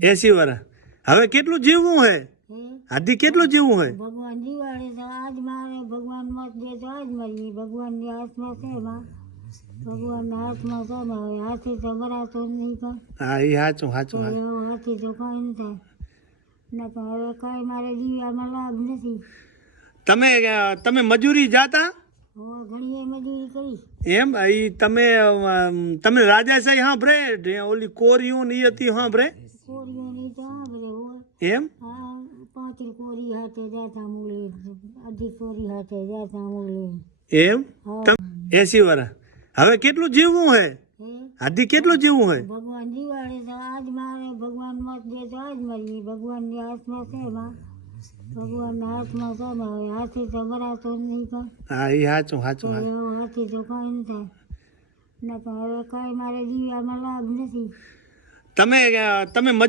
80 વર્ષ. હવે કેટલું જીવવું હે? હાથી કેટલું જીવવું હે? ભગવાન જીવાડે તો આજ મારે, ભગવાન મત દે તો આજ મરીએ. ભગવાનની હાથમાં છે માં, ભગવાનના હાથમાં છે ને. હવે હાથી તો મરાતો નહીં કાં. હા એ સાચું સાચું. હાથી તો કાંઈ ન થાય. ના તો હવે કાંઈ મારે જીવ્યામાં લાભ નથી. તમે મજૂરી જાતા? હવે ઘણીએ મજૂરી કરી. એમ ઈ તમે રાજાશાહી સાંભળે? ઓલી કોરિયું ની હતી સાંભળે? કોરીઓની તો આ બધે હોય. એમ આ 5 કોરી હાથે જાતા મૂલે, 2.5 કોરી હાથે જાતા મૂલે. એમ 80 વર્ષ. હવે કેટલું જીવવું હે? હાથી કેટલું જીવવું હે? ભગવાન જીવાડે તો આજ મારે, ભગવાન મત દે તો આજ મરીએ. ભગવાનની હાથમાં છે માં, ભગવાનના હાથમાં છે ને. હવે હાથી તો મરાતો નહીં કાં. હા એ સાચું સાચું. હાથી તો કાંઈ ન થાય. ના તો હવે કાંઈ મારે જીવ્યામાં લાભ નથી. તમે